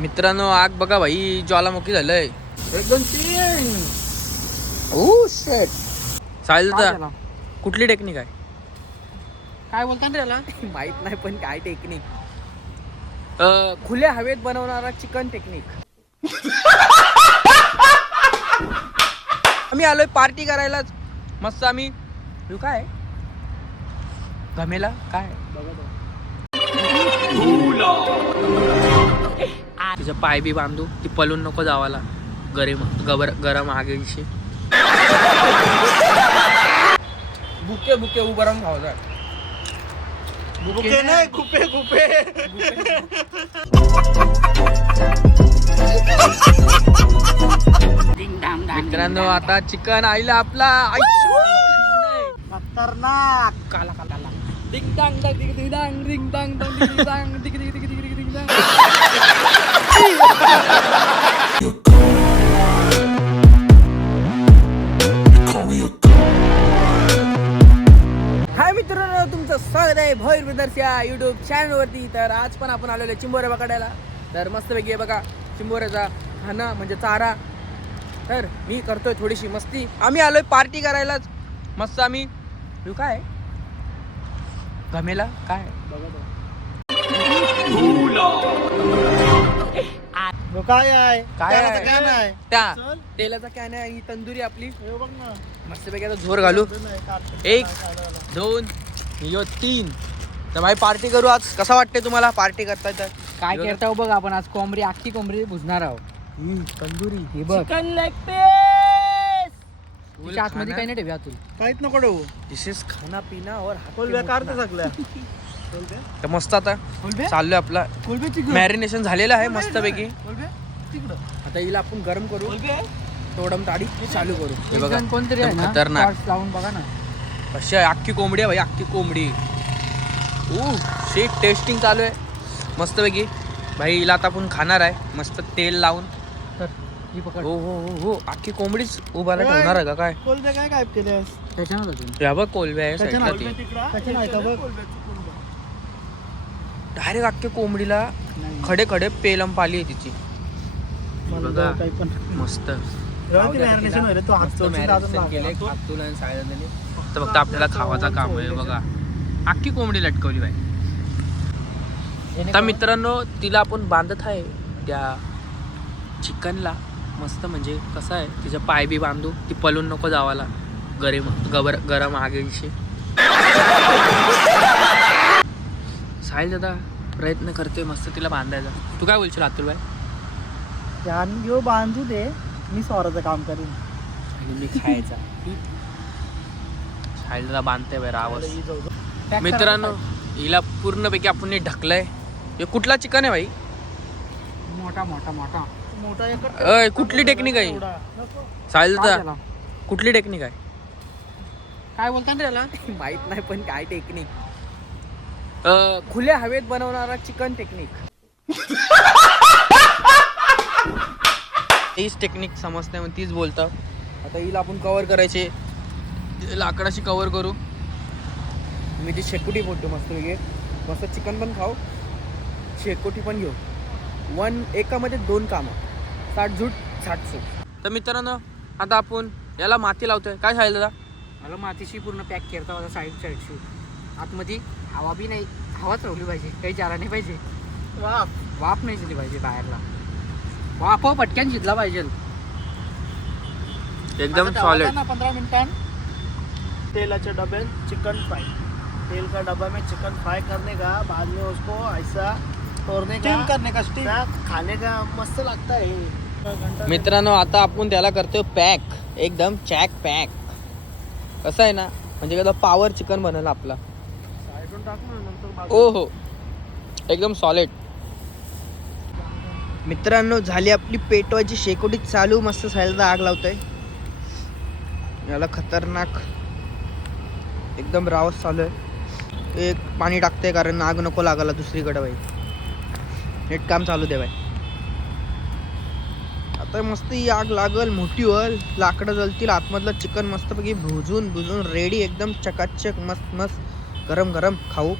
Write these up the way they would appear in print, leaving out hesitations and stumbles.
मित्रांनो आग बघा भाई, ज्वालामुखी झालंय. एकदम शेट चालेल तर. कुठली टेक्निक आहे काय बोलता ना त्याला माहित नाही, पण काय टेक्निक? खुल्या हवेत बनवणारा चिकन टेक्निक. आम्ही आलोय पार्टी करायलाच. मस्त आम्ही काय गमेला काय तिचं पाय बी बांधू, ती पळून नको जावाला. गरम आगीशी बुके बुके उभं राहून खावं. बुके नाही, कुपे कुपे. मित्रांनो आता चिकन आईला आपला खतरनाक. काला काला डिंग डांग डांग डिंग डिंग डांग डिंग डांग डांग डिंग डांग डिंग डिंग डिंग डिंग डिंग डांग. हाय मित्रांनो, तुमचं स्वागत आहे भोईर ब्रदर्स या युट्यूब चॅनलवरती. तर आज पण आपण आलेलो चिंबोऱ्या पकडायला. तर मस्तपैकी आहे बघा चिंबोऱ्याचा खाना म्हणजे चारा. तर मी करतोय थोडीशी मस्ती. आम्ही आलोय पार्टी करायलाच. मस्त आम्ही काय गमेला काय काय आहे काय कॅन आहे त्या तेलाचा कॅन आहे. ही तंदुरी आपली बघ ना. मस्तपैकी आता झोर घालू. 1 2 3. तर भाई पार्टी करू आज. कसा वाटते तुम्हाला पार्टी करताय? तर काय करता बघ, आपण आज कोंबडी, अख्खी कोंबडी भुजणार आहोत. तंदुरी हे बघ, चिकन लेग पीस. तिच्या आतमध्ये काही नाही ठेवी आतून. काहीच नको ठेवू. दिस इज खाना पिना और खोल बेकार तर सगळ्या. तर मस्त आता चाललोय आपला मॅरिनेशन झालेलं आहे मस्तपैकी. आता हिला आपण गरम करू, तोडम ताडी चालू करू. हे बघा कोणतरी आहे ना, खतरनाक शॉर्ट्स लावून बघा ना. अशी अख्खी कोंबडी आहे भाई, अख्खी कोंबडी. शेट टेस्टिंग चालू आहे मस्तपैकी. भाई हिला आता आपण खाणार आहे मस्त तेल लावून. तर ही पकड. हो हो हो हो, अख्खी कोंबडीच उभाला ठेवणार आहे का काय? कोलबे काय गायब केलेस? त्याच्यानं अजून या बघ कोलब्या आहे साईडला ती. त्याच्या नाही का बघ. डायरेक्ट अख्ख्या कोंबडीला खडे खडे पेलम पाली आहे तिची. बघा काही पण मस्त मॅरिनेशन होईल. तो हात चोळून अजून केले लागला. तुला सांगितलं फक्त आपल्याला खावाचा काम आहे. बघा अख्खी कोंबडी लटकवली बाई. तर मित्रांनो तिला आपण बांधत आहे त्या चिकनला मस्त. म्हणजे कसं आहे, तिचं पाय बी बांधू, ती पळून नको जावाला. गरम आगीशी. साहिल दादा प्रयत्न करते मस्त तिला बांधायचा. तू काय बोलशील अतुल भाई? ध्यान घेऊ, बांधू दे, मी स्वराचं काम करीन. आणि मी खायचा. साहिल दादा बांधते बाई रावस. मित्रांनो हिला पूर्णपैकी आपण ढकलंय. हे कुठला चिकन आहे भाई? मोठा मोठा मोठा मोठा एक अय कुठली टेक्निक आहे साहिल दादा? त्याला कुठली टेक्निक आहे? काय बोलता ना त्याला माहित नाही, पण काय टेक्निक? खुल्या हवेत बनवणारा चिकन टेक्निक. तीच टेक्निक समजते, मग तीच बोलता. आता हिला आपण कव्हर करायचे, लाकडाशी कव्हर करू. मी ती शेकोटी बोलतो मस्त वेगळे. मस्त चिकन पण खाऊ, शेकोटी पण घेऊ. एकामध्ये 2 कामं. 60 झूट 60 सूट. तर मित्रांनो आता आपण याला माती लावतोय. काय सांगितलं दादा? मला मातीशी पूर्ण पॅक करता होता साईडशी. आतमध्ये हवा बी नाही, हवाच राहिली पाहिजे, काही जारा नाही पाहिजे. वाफ नाही दिली पाहिजे बाहेरला. वाफ पटक्यान शिजला पाहिजे एकदम सॉलिड. 15 मिनटां तेलाचे डब्बे चिकन फ्राई. तेल का डब्बा में चिकन फ्राई करने का, बाद में उसको ऐसा तोड़ने का, करने का, खाने का मस्त लगता है. मित्रांनो आता आपण त्याला करतोय पॅक, एकदम चॅक पॅक. कसं आहे ना, म्हणजे कसं पावर चिकन बनल आपला. साईडून टाक ना, नंतर ओ हो एकदम सॉलिड. मित्रांनो झाली आपली पेटवायची शेकोटी चालू. मस्त साईडला आग लावतोय. याला खतरनाक एकदम रावस चालू आहे. एक पाणी टाकते कारण आग नको लागायला दुसरीकडे बाई. नेट काम चालू दे बाई. आता मस्त ही आग लागल, मोठी होल, लाकडं जळतील, आतमधलं चिकन मस्तपैकी भुजून रेडी, एकदम चकाचक मस्त मस्त गरम गरम खाऊ.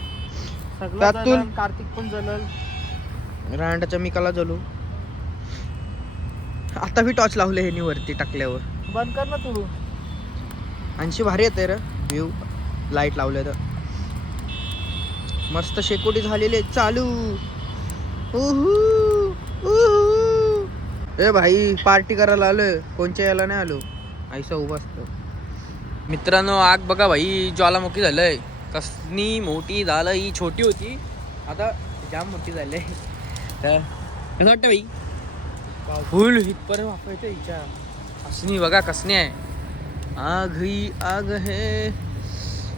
सगळं त्यातून कार्तिक पण जळल. रांडाच्या मिकाला जलू. आता मी टॉर्च लावले हे वरती टाकल्यावर. बंद कर ना तू. आणखी भारी येते रे व्ह्यू लाईट लावले तर. मस्त शेकोटी झालेले चालू. उहू, उहू. ए भाई पार्टी करायला आलोय, कोणच्या याला नाही आलो. ऐसा उभा असतो. मित्रांनो आग बघा भाई, ज्वालामुखी झालंय. कसनी मोठी झालं, ही छोटी होती आता जाम मोठी झाली. तर कसं वाटतं भाई? फुल हितपर्यंत वापरायचं हिच्या. कसनी बघा कसनी आहे. आग ही आग है.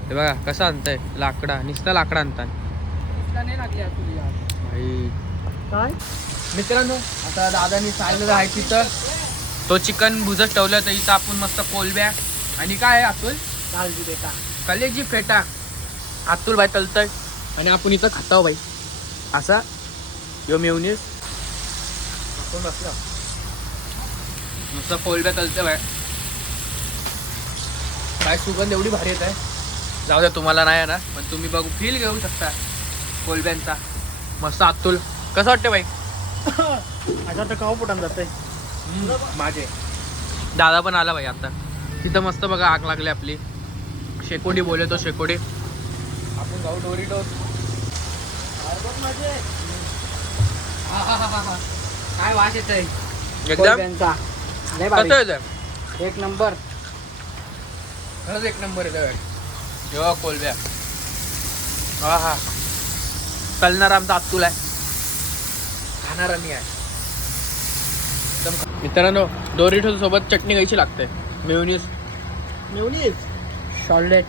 हे बघा कसं आणताय लाकडा, नुसतं लाकडा आणता नाही लागली तुला भाई. काय मित्रांनो आता दादानी सांगितलं आहे तिथं तो चिकन भुजत ठेवलं, तर इथं आपण मस्त कोलब्या आणि काय आहे अतुल काळजी बेटा. कलेजी फेटा अतुल भाई तलतय आणि आपण इथं खाताव भाई. असा यो मेवनीस आपण बसला मस्त कोलब्या तलते भाई. काय सुगंध एवढी भारी येत आहे. जाऊ द्या तुम्हाला नाही ना, पण तुम्ही बघू फील घेऊ शकता कोलब्यांचा. मस्त अतुल कसं वाटतं भाई? आता तर काव पोटान जाते माझे दादा पण आला भाई आता. तिथं मस्त बघा आग लागली आपली. शेकोटी बोलतो शेकोटी. आपण जाऊ डोरीडोर. काय वास येतोय एकदम कोलब्यांचा. लय कसं भारी. येतं? एक नंबर. खरंच एक नंबर येतं जेव्हा कोलब्या. हा हा कलणार आमचा अतुल आहे, खाणारा मी आहे एकदम. मित्रांनो डोरिटो सोबत चटणी घ्यायची लागते. मेयोनीज मेवनीच शॉर्लेट.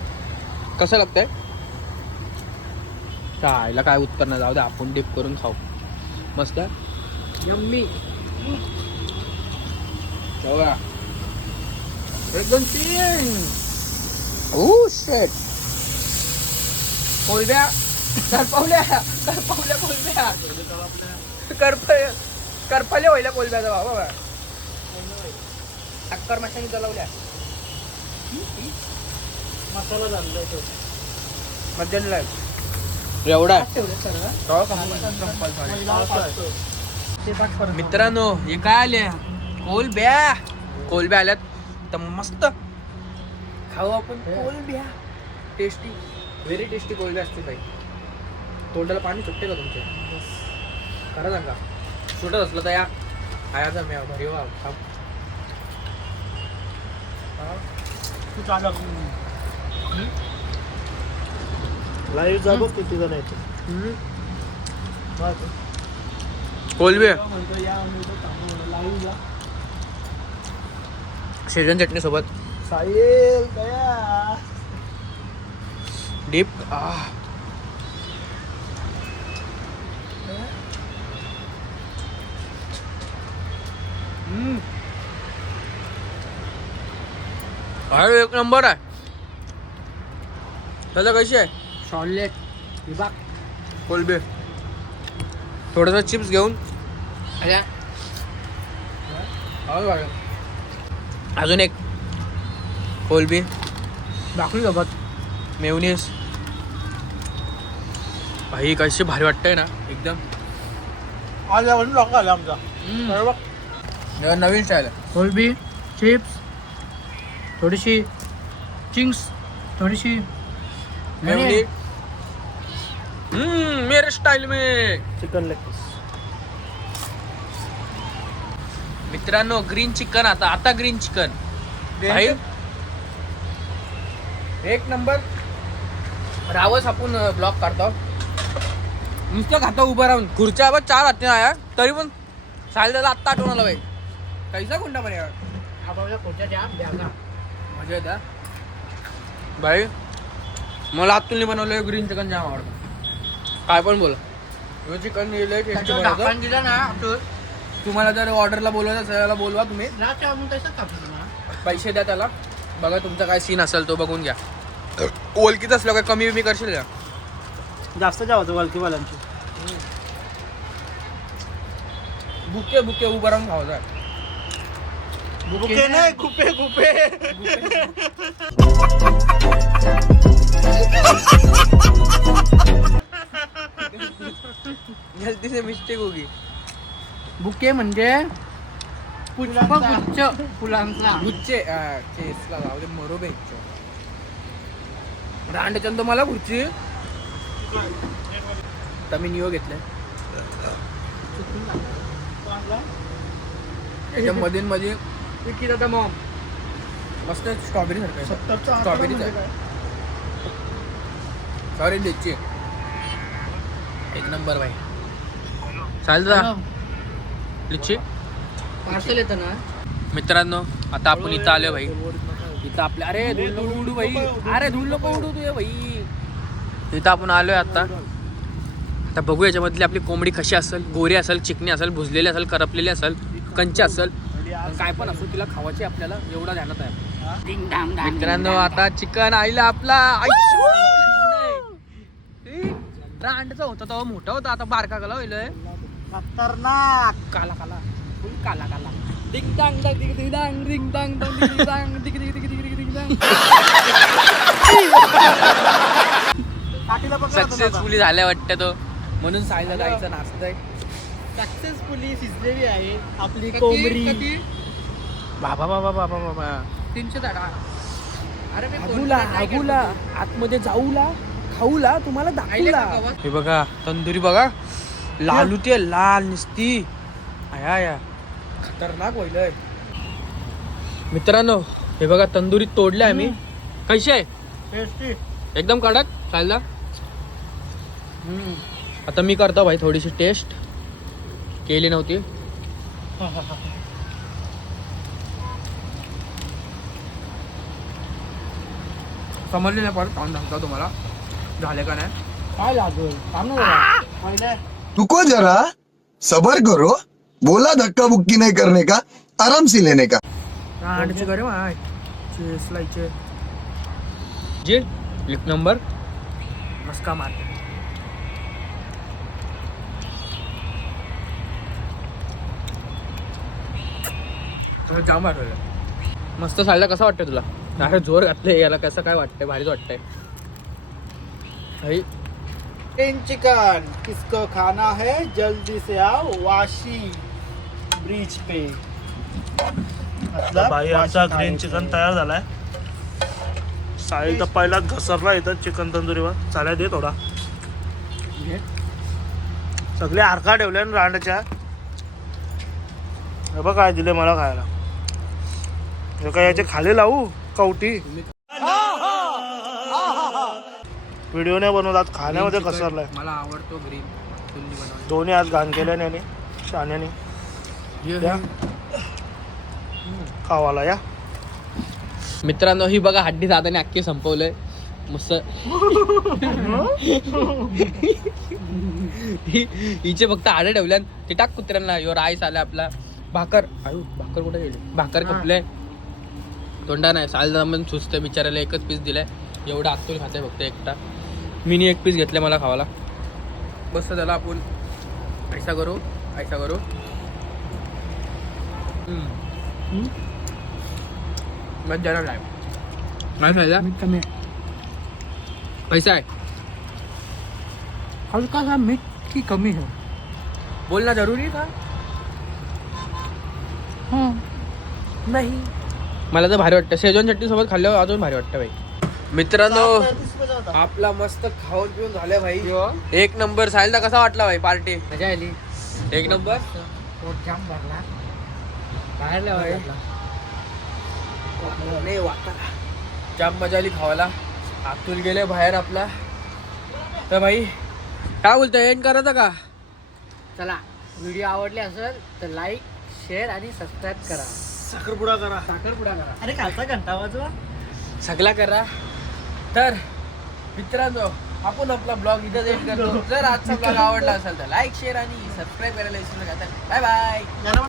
कसं लागतंय? खायला काय उत्तर नाही, जाऊ दे आपण डिप करून खाऊ मस्त. यम्मी. बघा एकदम तीन. ओ शेट कोलब्या करपवल्या करपवल्या कोलब्या करपल्या व्हायला कोलब्याचा बाबा. अक्कर माशांनी चालवल्या. मसाला झाला तो. मध्यनला एवढा मित्रांनो हे काय आले कोलब्या. कोलब्या आल्यात तर मस्त खाऊ आपण कोलब्या. टेस्टी व्हेरी टेस्टी कोलब्या असते भाई. तोंडाला पाणी सुटते का तुमच्या? खरं सांगा सुटत असलं तर या खायचा मी भारी वा. तू चालक लाईव्ह जा बघ किती जण येते. कोलब्या म्हणतो या लाईव्ह जा. शेजवान चटणी सोबत साहिल गया डीप. अरे एक नंबर आहे. दादा कशी आहे शॉर्लेट विभाग. कोलबे? थोडंसं चिप्स घेऊन अजून एक कोलबी भाकरी सोबत मेवनीस. भाई कशी भारी वाटतंय ना एकदम. आज यावरून लोक आले आमचा. बघ नवीन स्टाईल आहे. कोलबी चिप्स थोडीशी चिंग्स थोडीशी मेवनी मेरे स्टाईल में. Chicken leg piece. मित्रांनो ग्रीन चिकन आता ग्रीन चिकन भाई एक नंबर. रावस आपण ब्लॉक काढतो नुसतं खातो उभं राहून. खुर्च्या बघ 4 हाती आया तरी पण साल त्याला आत्ता आठवण आला भाई. कैसा गुंडा बने आपल्या कोणत्या जाम द्यायला मजा येता भाई. मला अतुलने बनवलं ग्रीन चिकन जाम आवडतं. काय पण बोला हे चिकन टेस्टी बनवतं. दिलं ना तो तुम्हाला जर ऑर्डरला बोलवायचं असेल त्याला बोलवा तुम्ही. रात आपण तसंच कापतो तुम्हाला. पैसे द्या त्याला. बघा तुमचा काय सीन असेल तो बघून घ्या. ओळखीच असलं काय कमी बिमी करशील का? जास्त जावं वालकीवाल्यांची. बुके बुके उभं राहून खावं. बुके नाही गुपे गुपे. गलती से मिस्टेक होगी. बुके म्हणजे पुष्पगुच्छ फुलांचा. गुच्चे चेसला जाऊ दे मरो बेंच रांडचंद मला खुर्ची आता मी नियो घेतलाय त्याच्या मध्ये मध्ये विकी दादा मॉम मस्त स्ट्रॉबेरी सारखं 70चा स्ट्रॉबेरीच आकडा आहे सॉरी लिची एक नंबर भाई चालेल जा लिची पार्सल येतं ना. मित्रांनो आता आपण इथं आलो भाई इथं आपल्या अरे धूल नको उडू भाई अरे धूल नको उडू तू भाई इथं आपण आलोय आता बघू याच्यामधली आपली कोंबडी कशी असेल गोरी असेल चिकनी असेल भुजलेली असेल करपलेली असेल कंची असेल काय पण असो तिला खावायची आपल्याला एवढा ध्यानात आहे. डिंग डांग डांग. मित्रांनो आता चिकन आईला आपला रांडचा होता तो मोठा होता आता बारका कला होईल खतरनाक. काला काला फुल काला काला डिंग डांग डांग डिंग डिंग डांग डिंग डांग डांग डिंग डिंग डांग डिंग डिंग डिंग डिंग डिंग डांग काठीला पकडा आता दादा. सक्सेसफुली झाल्या वाटतं तो म्हणून सायला जायचं नाचतंय सक्सेसफुली शिजलेली आहे आपली कधी- कोंबडी. कधी? बाबा बाबा बाबा बाबा 300 झाडा. अरे मी आगुला आगुला आतमध्ये जाऊला खाऊला तुम्हाला आईले का दाखवला गवत? हे बघा तंदुरी बघा लाल होती लाल निसती आया या खतरनाक होईल मित्रांनो हे बघा तंदुरी तोडल्या आम्ही कशी आहे टेस्टी. एकदम कडक चालला आता मी करतो भाई थोडीशी टेस्ट केली नव्हती समजले नाही परत खाऊन सांगतो तुम्हाला झाले का नाही काय लागल सांग ना जरा. पहिले रुको जरा सबर करो बोला धक्का बुक्की नहीं करने का आराम से लेने का रांडचे करे माय चेसलायचे जे एक नंबर मस्का मारते जाम वाटलं मस्त सायला कसं वाटतं तुला अरे जोर घातलंय याला कसं काय वाटतंय भारीच वाटतंय भाई ग्रीन चिकन किसको खाना है जल्दी से आओ वाशी ब्रिज पे. भाई आमचा ग्रीन चिकन तयार झालाय. साई तर पहिलाच घसरला इथं चिकन तंदुरीवर. चाल्या दे थोडा. सगळे आरका ठेवल्या ना रांडच्या. हे बघ काय दिले मला खायला. हे काय याचे खाली लावू कवटी. व्हिडिओ नाही बनवतात खाण्यामध्ये घसरलाय. मला आवडतो ग्रीन फुल्ली बनवायला दोन्ही आज घाण केल्याने आणि शाण्याने. या. खावाला या. मित्रांनो ही बघा हड्डी दादाने अख्खी संपवलंय मस्त हिचे फक्त आडे ठेवल्यान ते टाक कुत्र्यांना यो राईस आला आपला भाकर भाकर कुठे गेली भाकर खपले तोंडा नाही साल पण सुचतं बिचारायला एकच पीस दिलाय एवढा अक्तूल खाते फक्त एकटा मिनी एक पीस घेतलं मला खावाला बस त्याला आपण ऐसा करू मजा नाही नाही फायदा मीठ कमी आहे. पैसा आहे हल्का सा मीठ की कमी है. बोलना जरूरी था नाही मला तर भारी वाटतं शेजवान चटणी सोबत खाल्ल्यावर अजून भारी वाटतं भाई मित्रांनो आपला मस्त खाऊन पिऊन झालं भाई एक नंबर सायलला कसा वाटला भाई पार्टी मजा आली. एक नंबर पोट जाम भरला. बाहेर लावायला नाही वाटला जाम मजा आली खावायला आतून गेले बाहेर आपला तर भाई काय बोलतोय एंड करायचं का चला व्हिडिओ आवडले असेल तर लाईक शेअर आणि सबस्क्राईब करा. साखरपुडा करा. साखरपुडा करा. अरे खालचा घंटा वाजवा. सगळा करा तर मित्रांनो आपण आपला ब्लॉग इथं एंड करतो जर आजचा ब्लॉग आवडला असेल तर लाईक शेअर आणि सबस्क्राईब करायला विसरू नका बाय बाय.